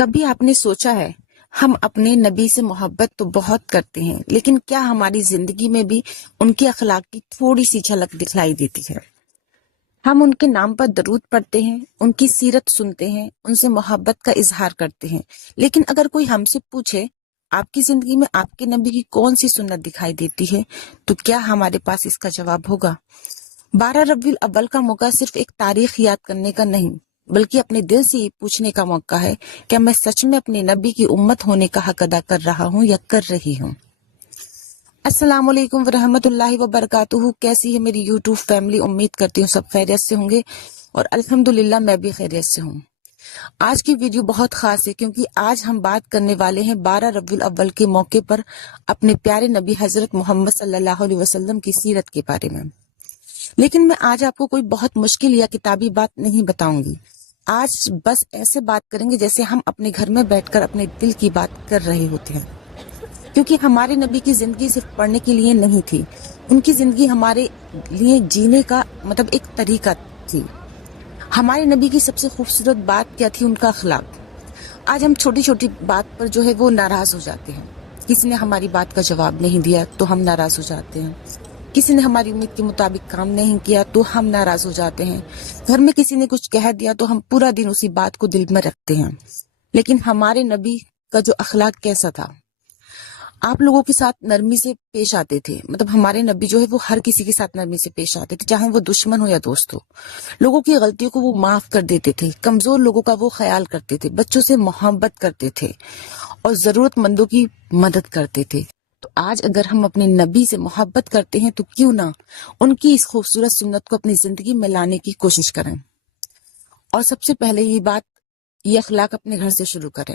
کبھی آپ نے سوچا ہے ہم اپنے نبی سے محبت تو بہت کرتے ہیں، لیکن کیا ہماری زندگی میں بھی ان کے اخلاق کی تھوڑی سی جھلک دکھلائی دیتی ہے؟ ہم ان کے نام پر درود پڑھتے ہیں، ان کی سیرت سنتے ہیں، ان سے محبت کا اظہار کرتے ہیں، لیکن اگر کوئی ہم سے پوچھے آپ کی زندگی میں آپ کے نبی کی کون سی سنت دکھائی دیتی ہے، تو کیا ہمارے پاس اس کا جواب ہوگا؟ 12 ربیع الاول کا موقع صرف ایک تاریخ یاد کرنے کا نہیں، بلکہ اپنے دل سے یہ پوچھنے کا موقع ہے کہ میں سچ میں اپنے نبی کی امت ہونے کا حق ادا کر رہا ہوں یا کر رہی ہوں۔ السلام علیکم ورحمۃ اللہ وبرکاتہ۔ کیسی ہے میری یوٹیوب فیملی؟ امید کرتی ہوں سب خیریت سے ہوں گے، اور الحمدللہ میں بھی خیریت سے ہوں۔ آج کی ویڈیو بہت خاص ہے کیونکہ آج ہم بات کرنے والے ہیں 12 ربیع الاول کے موقع پر اپنے پیارے نبی حضرت محمد صلی اللہ علیہ وسلم کی سیرت کے بارے میں۔ لیکن میں آج آپ کو کوئی بہت مشکل یا کتابی بات نہیں بتاؤں گی۔ آج بس ایسے بات کریں گے جیسے ہم اپنے گھر میں بیٹھ کر اپنے دل کی بات کر رہے ہوتے ہیں، کیونکہ ہمارے نبی کی زندگی صرف پڑھنے کے لیے نہیں تھی، ان کی زندگی ہمارے لیے جینے کا ایک طریقہ تھی۔ ہمارے نبی کی سب سے خوبصورت بات کیا تھی؟ ان کا اخلاق۔ آج ہم چھوٹی چھوٹی بات پر وہ ناراض ہو جاتے ہیں۔ کسی نے ہماری بات کا جواب نہیں دیا تو ہم ناراض ہو جاتے ہیں، کسی نے ہماری امید کے مطابق کام نہیں کیا تو ہم ناراض ہو جاتے ہیں، گھر میں کسی نے کچھ کہہ دیا تو ہم پورا دن اسی بات کو دل میں رکھتے ہیں۔ لیکن ہمارے نبی کا جو اخلاق کیسا تھا؟ آپ لوگوں کے ساتھ نرمی سے پیش آتے تھے، ہمارے نبی وہ ہر کسی کے ساتھ نرمی سے پیش آتے تھے، چاہے وہ دشمن ہو یا دوست ہو۔ لوگوں کی غلطیوں کو وہ معاف کر دیتے تھے، کمزور لوگوں کا وہ خیال کرتے تھے، بچوں سے محبت کرتے تھے اور ضرورت مندوں کی مدد کرتے تھے۔ تو آج اگر ہم اپنے نبی سے محبت کرتے ہیں تو کیوں نہ ان کی اس خوبصورت سنت کو اپنی زندگی میں لانے کی کوشش کریں۔ اور سب سے پہلے یہ اخلاق اپنے گھر سے شروع کریں۔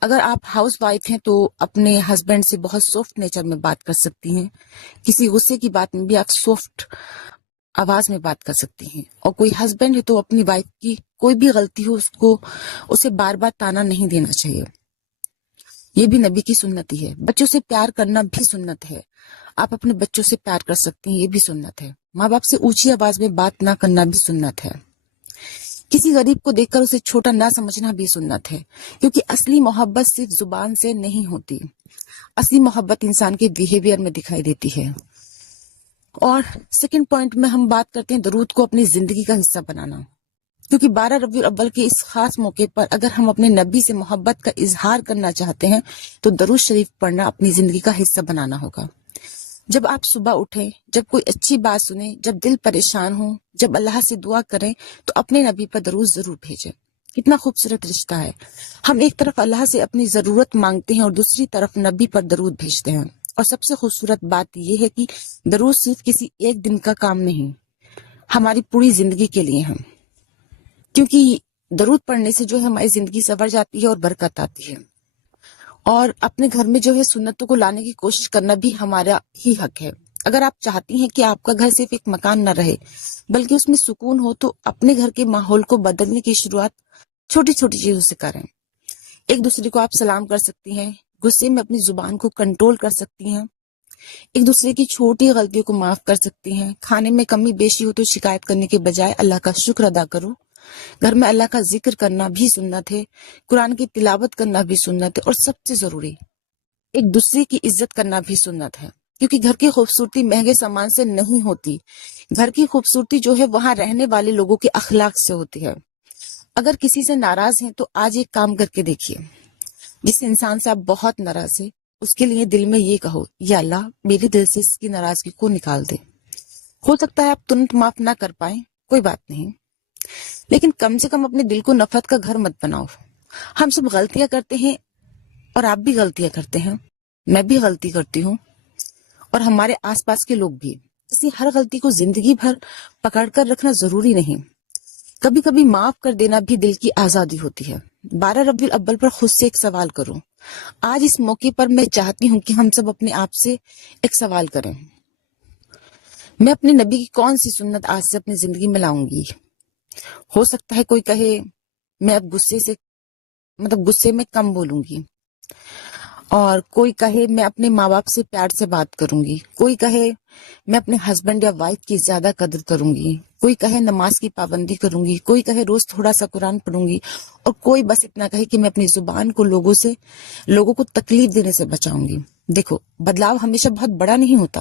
اگر آپ ہاؤس وائف ہیں تو اپنے ہسبینڈ سے بہت سافٹ نیچر میں بات کر سکتی ہیں، کسی غصے کی بات میں بھی آپ سافٹ آواز میں بات کر سکتی ہیں، اور کوئی ہسبینڈ ہے تو اپنی وائف کی کوئی بھی غلطی ہو اسے بار بار تانا نہیں دینا چاہیے، یہ بھی نبی کی سنت ہی ہے۔ بچوں سے پیار کرنا بھی سنت ہے، آپ اپنے بچوں سے پیار کر سکتے ہیں، یہ بھی سنت ہے۔ ماں باپ سے اونچی آواز میں بات نہ کرنا بھی سنت ہے۔ کسی غریب کو دیکھ کر اسے چھوٹا نہ سمجھنا بھی سنت ہے، کیونکہ اصلی محبت صرف زبان سے نہیں ہوتی، اصلی محبت انسان کے بیہیویئر میں دکھائی دیتی ہے۔ اور سیکنڈ پوائنٹ میں ہم بات کرتے ہیں درود کو اپنی زندگی کا حصہ بنانا، کیونکہ 12 ربیع الاول کے اس خاص موقع پر اگر ہم اپنے نبی سے محبت کا اظہار کرنا چاہتے ہیں تو درود شریف پڑھنا اپنی زندگی کا حصہ بنانا ہوگا۔ جب آپ صبح اٹھیں، جب کوئی اچھی بات سنیں، جب دل پریشان ہو، جب اللہ سے دعا کریں تو اپنے نبی پر درود ضرور بھیجیں۔ کتنا خوبصورت رشتہ ہے، ہم ایک طرف اللہ سے اپنی ضرورت مانگتے ہیں اور دوسری طرف نبی پر درود بھیجتے ہیں۔ اور سب سے خوبصورت بات یہ ہے کہ درود صرف کسی ایک دن کا کام نہیں، ہماری پوری زندگی کے لیے ہے، کیونکہ درود پڑھنے سے ہماری زندگی سنور جاتی ہے اور برکت آتی ہے۔ اور اپنے گھر میں سنتوں کو لانے کی کوشش کرنا بھی ہمارا ہی حق ہے۔ اگر آپ چاہتی ہیں کہ آپ کا گھر صرف ایک مکان نہ رہے بلکہ اس میں سکون ہو تو اپنے گھر کے ماحول کو بدلنے کی شروعات چھوٹی چھوٹی چیزوں سے کریں۔ ایک دوسرے کو آپ سلام کر سکتی ہیں، غصے میں اپنی زبان کو کنٹرول کر سکتی ہیں، ایک دوسرے کی چھوٹی غلطیوں کو معاف کر سکتی ہیں، کھانے میں کمی بیشی ہو تو شکایت کرنے کے بجائے اللہ کا شکر ادا کرو، گھر میں اللہ کا ذکر کرنا بھی سنت ہے، قرآن کی تلاوت کرنا بھی سنت ہے، اور سب سے ضروری ایک دوسرے کی عزت کرنا بھی سنت ہے، کیونکہ گھر کی خوبصورتی مہنگے سامان سے نہیں ہوتی، گھر کی خوبصورتی وہاں رہنے والے لوگوں کے اخلاق سے ہوتی ہے۔ اگر کسی سے ناراض ہیں تو آج ایک کام کر کے دیکھیے، جس انسان سے آپ بہت ناراض ہیں اس کے لیے دل میں یہ کہو، یا اللہ میرے دل سے اس کی ناراضگی کو نکال دے۔ ہو سکتا ہے آپ ترنت معاف نہ کر پائیں، کوئی بات نہیں، لیکن کم سے کم اپنے دل کو نفرت کا گھر مت بناؤ۔ ہم سب غلطیاں کرتے ہیں اور آپ بھی غلطیاں کرتے ہیں، میں بھی غلطی کرتی ہوں، اور ہمارے آس پاس کے لوگ بھی، اس لیے ہر غلطی کو زندگی بھر پکڑ کر رکھنا ضروری نہیں، کبھی کبھی معاف کر دینا بھی دل کی آزادی ہوتی ہے۔ 12 ربیع الاول پر خود سے ایک سوال کروں۔ آج اس موقع پر میں چاہتی ہوں کہ ہم سب اپنے آپ سے ایک سوال کریں، میں اپنے نبی کی کون سی سنت آج سے اپنی زندگی میں لاؤں گی؟ ہو سکتا ہے کوئی کہے میں اب غصے میں کم بولوں گی، اور کوئی کہے میں اپنے ماں باپ سے پیار سے بات کروں گی، کوئی کہے میں اپنے ہسبینڈ یا وائف کی زیادہ قدر کروں گی، کوئی کہے نماز کی پابندی کروں گی، کوئی کہے روز تھوڑا سا قرآن پڑھوں گی، اور کوئی بس اتنا کہے کہ میں اپنی زبان کو لوگوں کو تکلیف دینے سے بچاؤں گی۔ دیکھو، بدلاؤ ہمیشہ بہت بڑا نہیں ہوتا،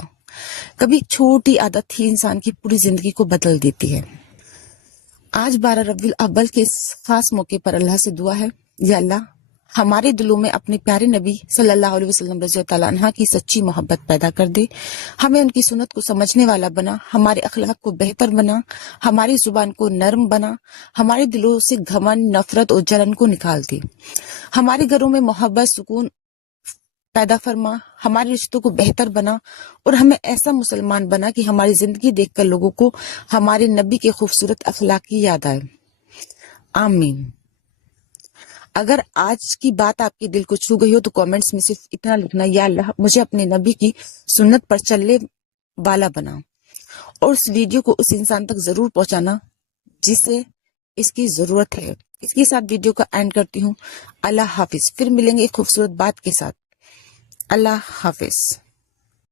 کبھی چھوٹی عادت ہی انسان کی پوری زندگی کو بدل دیتی ہے۔ آج 12 ربیع الاول کے اس خاص موقع پر اللہ سے دعا ہے، یا اللہ ہمارے دلوں میں اپنے پیارے نبی صلی اللہ علیہ وسلم رضی اللہ تعالیٰ عنہ کی سچی محبت پیدا کر دے، ہمیں ان کی سنت کو سمجھنے والا بنا، ہمارے اخلاق کو بہتر بنا، ہماری زبان کو نرم بنا، ہمارے دلوں سے گھمنڈ، نفرت اور جلن کو نکال دے، ہمارے گھروں میں محبت، سکون پیدا فرما، ہمارے رشتوں کو بہتر بنا، اور ہمیں ایسا مسلمان بنا کہ ہماری زندگی دیکھ کر لوگوں کو ہمارے نبی کے خوبصورت اخلاق کی یاد آئے۔ آمین۔ اگر آج کی بات آپ کے دل کو چھو گئی ہو تو کامنٹس میں صرف اتنا لکھنا، یا اللہ مجھے اپنے نبی کی سنت پر چلنے والا بنا، اور اس ویڈیو کو اس انسان تک ضرور پہنچانا جسے اس کی ضرورت ہے۔ اس کے ساتھ ویڈیو کا اینڈ کرتی ہوں۔ اللہ حافظ۔ پھر ملیں گے ایک خوبصورت بات کے ساتھ۔ اللہ حافظ۔